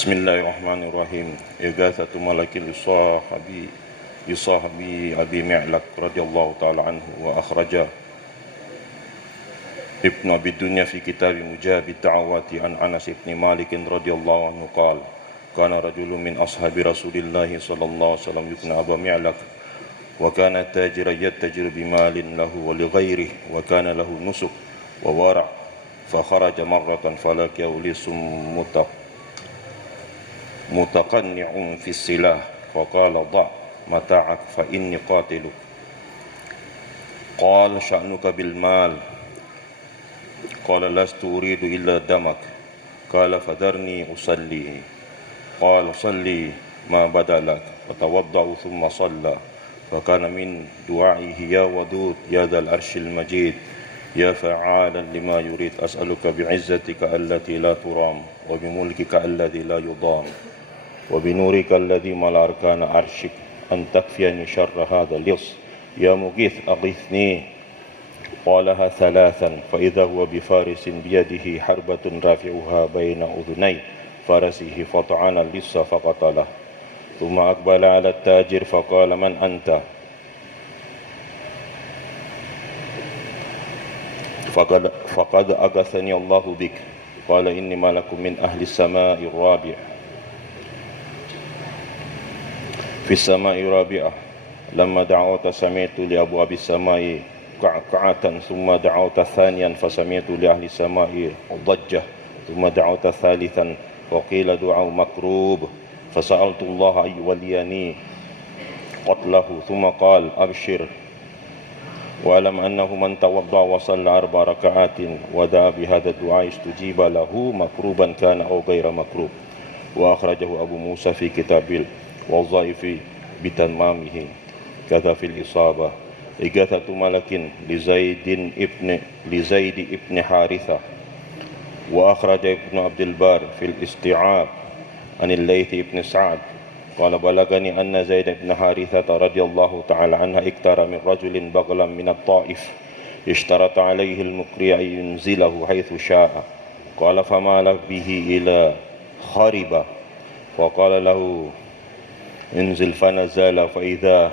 Bismillahirrahmanirrahim. Igatsatu malakin lisahabi Abi Mi'laq radhiyallahu ta'ala anhu wa akhraja Ibnu Abi Dunya fi kitab Mujabid Da'awati an Anas ibn Malik radhiyallahu anhu qala kana rajulun min ashabi Rasulillah sallallahu alaihi wasallam yukna Abu Mi'laq wa kana tajiran yattajiru bimalin lahu wa li ghairihi wa kana lahu nusuk wa wara' fa kharaja marratan falaqiyahu lisum mutaqanni'un fi silah faqala da' mata'ak fa inni qatiluk qala sya'nuka bil mal qala lastu uridu illa damak qala fadarni usalli qala salli ma badalak fatawadda'u thumma salla fakana min du'aihi ya wadud ya dhal arshil majid ya fa'alan lima yurid as'aluka bi'izzatika allati la turam wa bimulkika alladhi la yudam وبنورك الذي ملا أركان عرشك أن تكفيني شر هذا اللص يا مغيث أغثني قالها ثلاثا فإذا هو بفارس بيده حربة رافعها بين أذني فرسه فطعن اللص فقتله ثم أقبل على التاجر فقال من أنت فقد أغثني الله بك قال إني ملك من أهل السماء الرابع في السماء رابعة لما دعوت سمعت لأبواب السماء كعكعة ثم دعوت ثانيا فسمعت لأهل السماء ضجة ثم دعوت ثالثا وقيل دعاء مكروب فسألت الله أن يوليني قتله ثم قال أبشر وأعلم أنه من توضأ وصلى 4 ركعات ودعا بهذا الدعاء استجيب له مكروبا كان أو غير مكروب وأخرجه أبو موسى في كتاب وظائف بتمامه كذا في الإصابة إغاثة ملك لزيد ابن حارثة وأخرج ابن عبد البر في الاستيعاب عن الليث ابن سعد قال بلغني أن زيد بن حارثة رضي الله تعالى عنه اكترى من رجل بغلا من الطائف اشترط عليه المقري أن ينزله حيث شاء قال فمال به إلى خربة وقال له انزل فنزل فإذا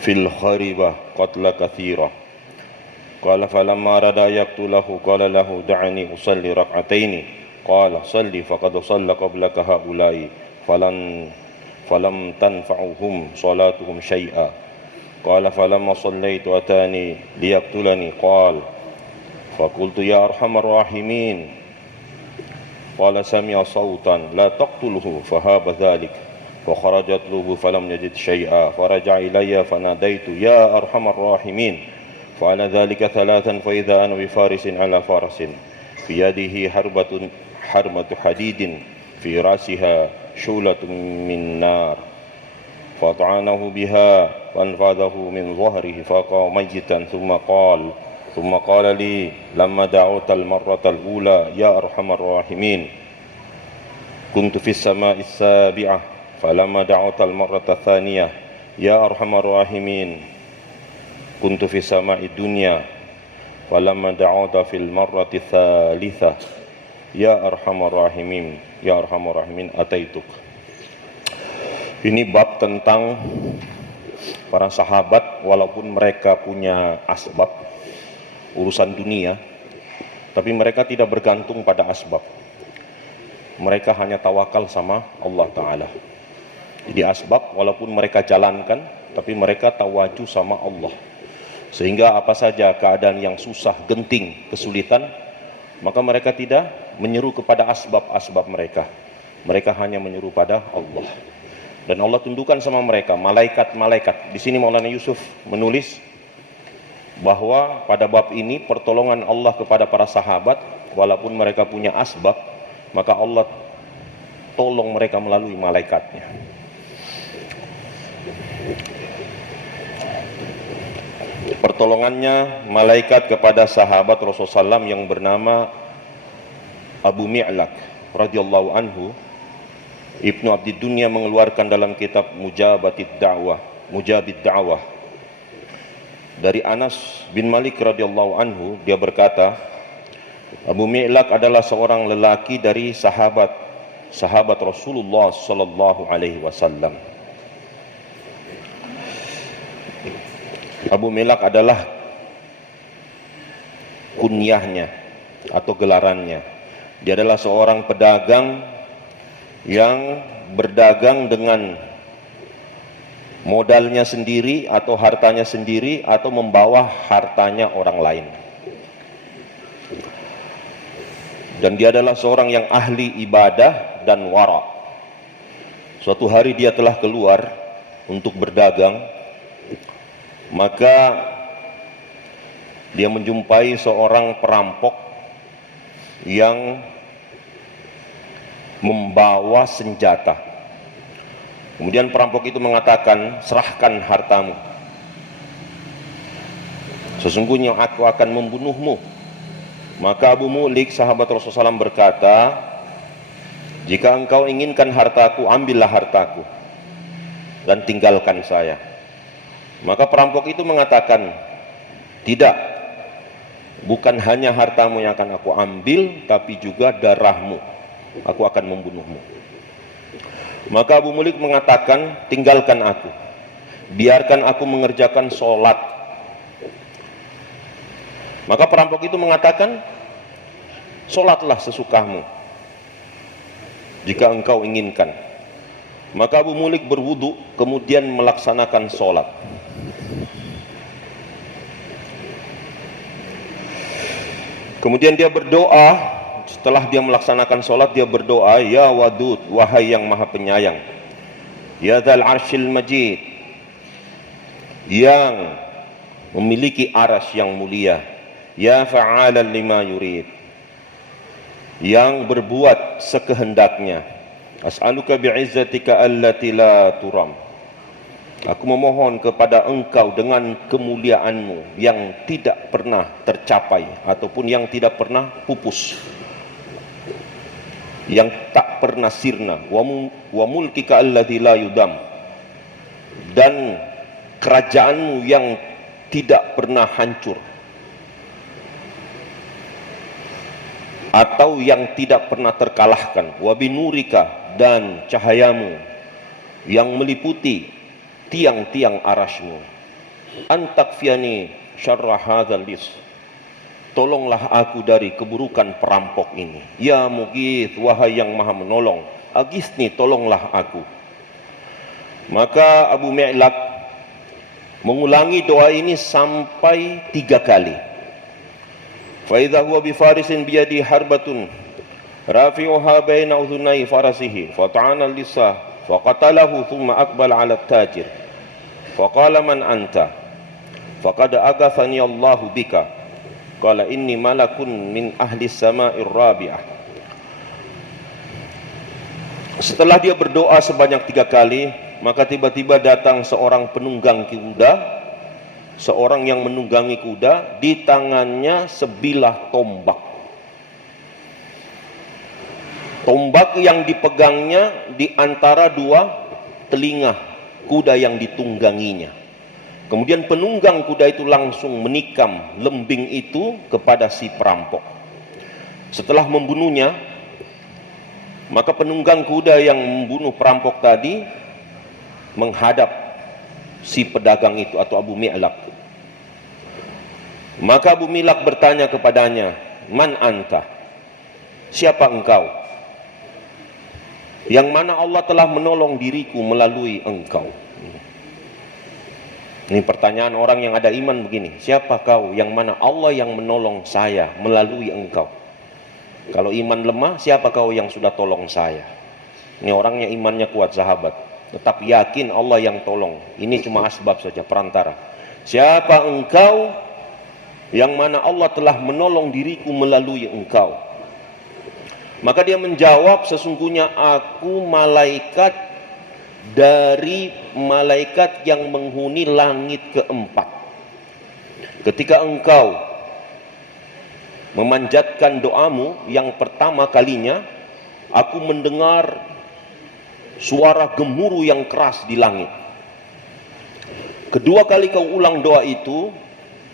في الخربة قتل كثيرا قال فلما أراد يقتله قال له دعني أصلي ركعتين قال صلي فقد صلى قبلك هؤلاء فلم تنفعهم صلاتهم شيئا قال فلما صليت أتاني ليقتلني قال فقلت يا أرحم الراحمين قال سمع صوتا لا تقتله فهاب ذلك فخرج يطلب فلم يجد شيئا فرجع إلي فناديت يا أرحم الراحمين فعل ذلك 3 فإذا أنا بفارس على فرس في يده حربة حديد في رأسها شولة من نار فطعنه بها فانفذه من ظهره فقام ميتا ثم قال لي لما دعوت المرة الأولى يا أرحم الراحمين كنت في السماء السابعة فلما دعوت المرة الثانية يا أرحم الراحمين كنت في السماء الدنيا فلما دعوت في المرة الثالثة يا أرحم الراحمين أتيتك. Ini bab tentang para sahabat walaupun mereka punya asbab urusan dunia, tapi mereka tidak bergantung pada asbab. Mereka hanya tawakal sama Allah Ta'ala. Jadi asbab walaupun mereka jalankan, tapi mereka tawaju sama Allah. Sehingga apa saja keadaan yang susah, genting, kesulitan, maka mereka tidak menyeru kepada asbab-asbab mereka. Mereka hanya menyeru pada Allah. Dan Allah tundukkan sama mereka malaikat-malaikat. Di sini Maulana Yusuf menulis bahwa pada bab ini pertolongan Allah kepada para sahabat walaupun mereka punya asbab, maka Allah tolong mereka melalui malaikatnya. Pertolongannya malaikat kepada sahabat Rasulullah SAW yang bernama Abu Mi'laq radhiyallahu anhu. Ibnu Abdi Dunya mengeluarkan dalam kitab Mujabid Da'wah dari Anas bin Malik radhiyallahu anhu, dia berkata, Abu Mi'laq adalah seorang lelaki dari sahabat Rasulullah sallallahu alaihi wasallam. Abu Mi'laq adalah kunyahnya atau gelarannya. Dia adalah seorang pedagang yang berdagang dengan modalnya sendiri atau hartanya sendiri atau membawa hartanya orang lain. Dan dia adalah seorang yang ahli ibadah dan wara. Suatu hari dia telah keluar untuk berdagang, maka dia menjumpai seorang perampok yang membawa senjata. Kemudian perampok itu mengatakan, serahkan hartamu, sesungguhnya aku akan membunuhmu. Maka Abu Mu'lik, sahabat Rasulullah SAW, berkata, jika engkau inginkan hartaku, ambillah hartaku dan tinggalkan saya. Maka perampok itu mengatakan, tidak, bukan hanya hartamu yang akan aku ambil, tapi juga darahmu, aku akan membunuhmu. Maka Abu Mu'lik mengatakan, tinggalkan aku, biarkan aku mengerjakan sholat. Maka perampok itu mengatakan, sholatlah sesukamu jika engkau inginkan. Maka Abu Mu'lik berwudu, kemudian melaksanakan sholat. Kemudian dia berdoa. Setelah dia melaksanakan sholat, dia berdoa, ya Wadud, wahai yang maha penyayang, ya Dzal Arsyil Majid, yang memiliki arsy yang mulia, ya Fa'alan lima yurid, yang berbuat sekehendaknya, as'aluka bi'izzatika allati la turam, aku memohon kepada engkau dengan kemuliaanmu yang tidak pernah tercapai ataupun yang tidak pernah pupus, yang tak pernah sirna, wa mulkika alladzi la yudam, dan kerajaanmu yang tidak pernah hancur atau yang tidak pernah terkalahkan, wa binurika, dan cahayamu yang meliputi tiang-tiang arasy-Mu, antakfiani syarra hadzal lis, tolonglah aku dari keburukan perampok ini, ya Mughith, wahai yang maha menolong, agisni, tolonglah aku. Maka Abu Mi'laq mengulangi doa ini sampai 3 kali. Fa idza huwa bi farisin bi yadi harbatun rafi'uha baina udhunai farasihi fa ta'ana lisa fa qatalahu thumma aqbala 'ala at-tajir fa qala man anta faqad agathani Allahu bika qala inni malakun min ahli sama'ir rabi'ah. Setelah dia berdoa sebanyak 3 kali, maka tiba-tiba datang seorang penunggang kuda, seorang yang menunggangi kuda, di tangannya sebilah tombak. Tombak yang dipegangnya di antara 2 telinga kuda yang ditungganginya. Kemudian penunggang kuda itu langsung menikam lembing itu kepada si perampok. Setelah membunuhnya, maka penunggang kuda yang membunuh perampok tadi menghadap si pedagang itu atau Abu Mi'laq. Maka Abu Mi'laq bertanya kepadanya, man anta, siapa engkau? Yang mana Allah telah menolong diriku melalui engkau. Ini pertanyaan orang yang ada iman begini, siapa kau yang mana Allah yang menolong saya melalui engkau? Kalau iman lemah, siapa kau yang sudah tolong saya? Ini orangnya imannya kuat, sahabat, tetap yakin Allah yang tolong. Ini cuma asbab saja, perantara. Siapa engkau yang mana Allah telah menolong diriku melalui engkau? Maka dia menjawab, sesungguhnya aku malaikat dari malaikat yang menghuni langit keempat. Ketika engkau memanjatkan doamu yang pertama kalinya, aku mendengar suara gemuruh yang keras di langit. Kedua kali kau ulang doa itu,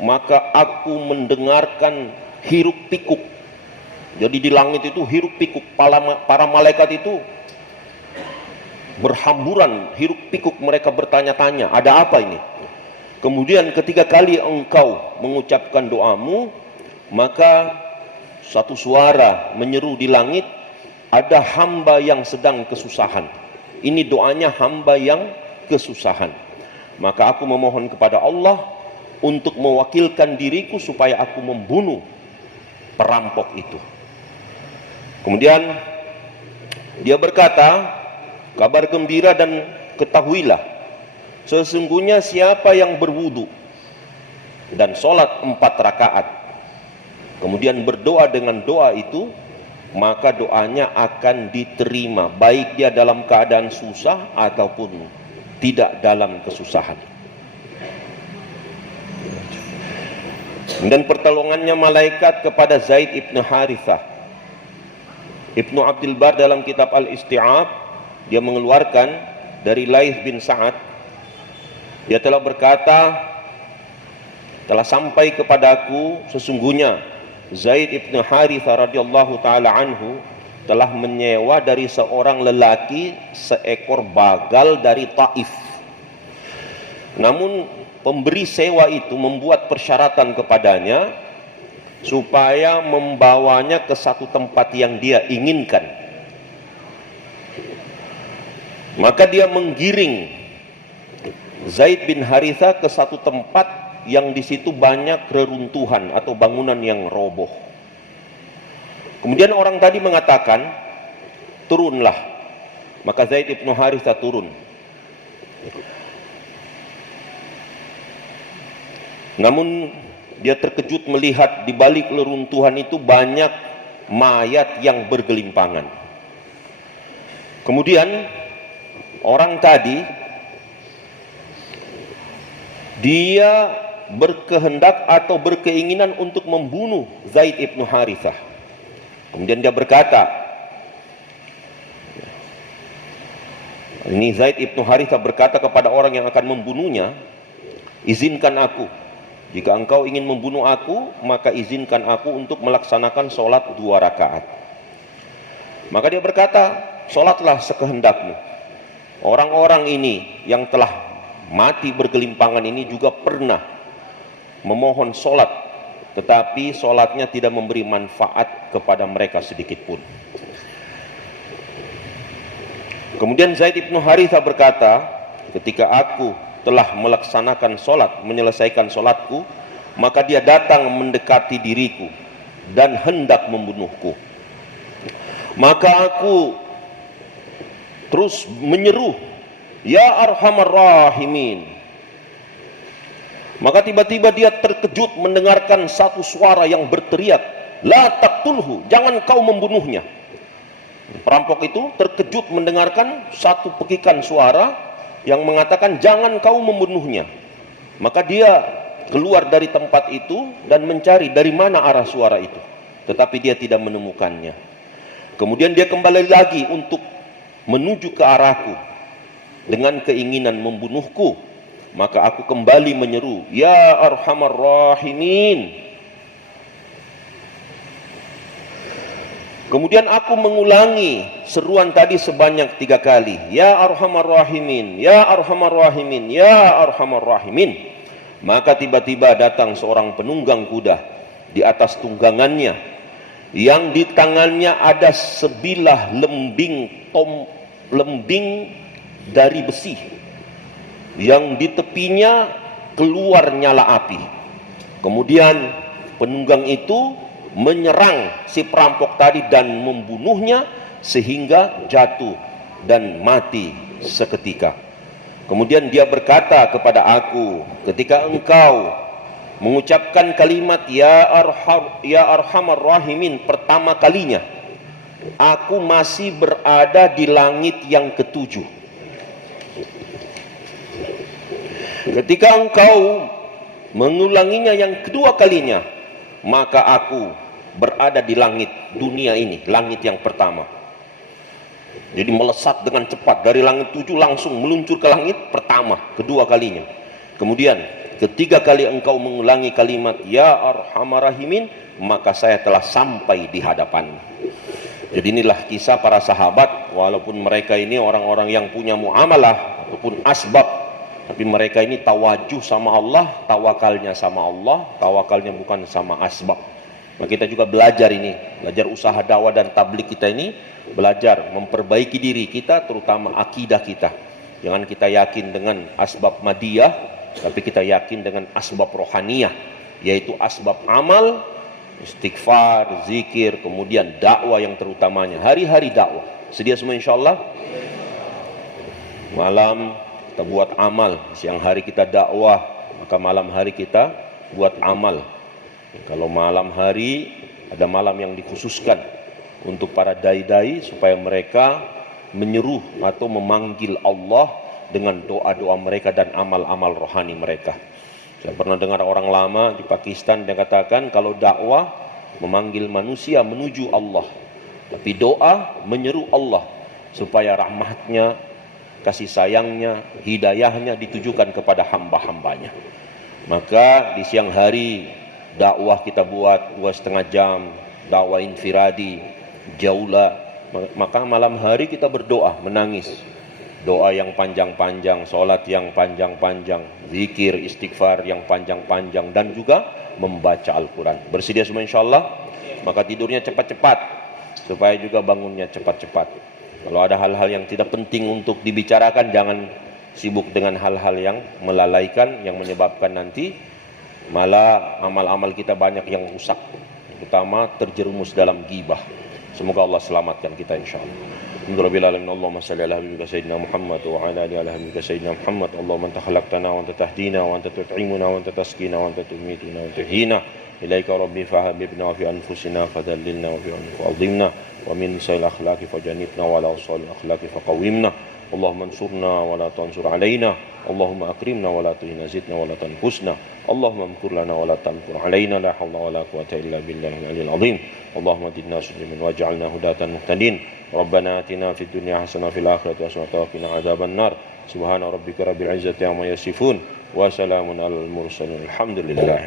maka aku mendengarkan hiruk pikuk Jadi di langit itu hiruk pikuk, para malaikat itu berhamburan, hiruk pikuk, mereka bertanya-tanya, ada apa ini? Kemudian ketika kali engkau mengucapkan doamu, maka satu suara menyeru di langit, ada hamba yang sedang kesusahan. Ini doanya hamba yang kesusahan. Maka aku memohon kepada Allah untuk mewakilkan diriku supaya aku membunuh perampok itu. Kemudian dia berkata, kabar gembira dan ketahuilah, sesungguhnya siapa yang berwudu dan sholat 4 rakaat, kemudian berdoa dengan doa itu, maka doanya akan diterima, baik dia dalam keadaan susah ataupun tidak dalam kesusahan. Dan pertolongannya malaikat kepada Zaid ibn Harithah. Ibnu Abdul Bar dalam kitab Al-Isti'ab, dia mengeluarkan dari Laith bin Sa'ad, dia telah berkata, telah sampai kepadaku sesungguhnya Zaid ibn Harithah radhiyallahu taala anhu telah menyewa dari seorang lelaki seekor bagal dari Taif. Namun pemberi sewa itu membuat persyaratan kepadanya supaya membawanya ke satu tempat yang dia inginkan. Maka dia menggiring Zaid bin Harithah ke satu tempat yang di situ banyak reruntuhan atau bangunan yang roboh. Kemudian orang tadi mengatakan, turunlah. Maka Zaid bin Harithah turun. Namun dia terkejut melihat di balik reruntuhan itu banyak mayat yang bergelimpangan. Kemudian orang tadi dia berkehendak atau berkeinginan untuk membunuh Zaid ibn Harithah. Kemudian dia berkata, ini Zaid ibn Harithah berkata kepada orang yang akan membunuhnya, izinkan aku. Jika engkau ingin membunuh aku, maka izinkan aku untuk melaksanakan sholat 2 rakaat. Maka dia berkata, sholatlah sekehendakmu. Orang-orang ini yang telah mati bergelimpangan ini juga pernah memohon sholat, tetapi sholatnya tidak memberi manfaat kepada mereka sedikit pun. Kemudian Zaid ibn Harithah berkata, ketika aku telah melaksanakan sholat, menyelesaikan sholatku, maka dia datang mendekati diriku dan hendak membunuhku. Maka aku terus menyeru, ya arhamar rahimin. Maka tiba-tiba dia terkejut mendengarkan satu suara yang berteriak, la taqtulhu, jangan kau membunuhnya. Perampok itu terkejut mendengarkan satu pekikan suara yang mengatakan jangan kau membunuhnya. Maka dia keluar dari tempat itu dan mencari dari mana arah suara itu, tetapi dia tidak menemukannya. Kemudian dia kembali lagi untuk menuju ke arahku dengan keinginan membunuhku. Maka aku kembali menyeru, ya arhamar rahimin. Kemudian aku mengulangi seruan tadi sebanyak 3 kali. Ya arhamar rahimin, ya arhamar rahimin, ya arhamar rahimin. Maka tiba-tiba datang seorang penunggang kuda di atas tunggangannya, yang di tangannya ada sebilah lembing dari besi, yang di tepinya keluar nyala api. Kemudian penunggang itu menyerang si perampok tadi dan membunuhnya sehingga jatuh dan mati seketika. Kemudian dia berkata kepada aku, ketika engkau mengucapkan kalimat ya arhamar rahimin pertama kalinya, aku masih berada di langit yang ke-7. Ketika engkau mengulanginya yang kedua kalinya, maka aku berada di langit dunia ini, langit yang pertama. Jadi melesat dengan cepat dari langit 7 langsung meluncur ke langit pertama, kedua kalinya. Kemudian ketiga kali engkau mengulangi kalimat ya arhamar rahimin, maka saya telah sampai di hadapan. Jadi inilah kisah para sahabat, walaupun mereka ini orang-orang yang punya muamalah ataupun asbab, tapi mereka ini tawajuh sama Allah, tawakalnya sama Allah, tawakalnya bukan sama asbab. Nah, kita juga belajar ini, belajar usaha dakwah dan tabligh kita ini, belajar memperbaiki diri kita, terutama akidah kita. Jangan kita yakin dengan asbab madiyah, tapi kita yakin dengan asbab rohaniyah, yaitu asbab amal, istighfar, zikir, kemudian dakwah yang terutamanya, hari-hari dakwah. Sedia semua insyaallah? Malam kita buat amal, siang hari kita dakwah, maka malam hari kita buat amal. Kalau malam hari ada malam yang dikhususkan untuk para dai-dai supaya mereka menyeru atau memanggil Allah dengan doa-doa mereka dan amal-amal rohani mereka. Saya pernah dengar orang lama di Pakistan yang katakan kalau dakwah memanggil manusia menuju Allah, tapi doa menyeru Allah supaya rahmatnya, kasih sayangnya, hidayahnya ditujukan kepada hamba-hambanya. Maka di siang hari dakwah kita buat 2,5 jam, dakwah infiradi, jaulah. Maka malam hari kita berdoa, menangis, doa yang panjang-panjang, sholat yang panjang-panjang, zikir, istighfar yang panjang-panjang, dan juga membaca Al-Quran. Bersedia semua insyaallah? Maka tidurnya cepat-cepat, supaya juga bangunnya cepat-cepat. Kalau ada hal-hal yang tidak penting untuk dibicarakan, jangan sibuk dengan hal-hal yang melalaikan, yang menyebabkan nanti malah amal-amal kita banyak yang rusak, terutama terjerumus dalam ghibah. Semoga Allah selamatkan kita insyaallah. Alhamdulillahirabbil alamin. Allahumma shalli ala habibika sayyidina Muhammad wa ala ali habibika sayyidina Muhammad. Allahumma anta khalaqtana wa anta tahdina wa anta tut'imuna wa anta taskina wa anta tumituna wa tuhina. Ilaika rabbi fahabibna wa fi anfusina fadallilna wa fi anfusina wa min sayil akhlaqi fajanibna wa la usul akhlaqi faqawimna. Allahumma ansurna wa la tansur alaina. Allahumma akrimna wa la tuhina zidna wa la tanqusna. Allahumma amkur lana wa la tamkur alaina. La hawla wa la quwata illa billahil aliyyil azim. Allahumma zidna muslimin waj'alna hudatan muhtadin. Rabbana atina fid dunya hasanah fil akhirati hasanah wa qina adzaban nar. Subhana rabbika rabbil izzati amma yasifun wa salamun alal mursalin. Alhamdulillah.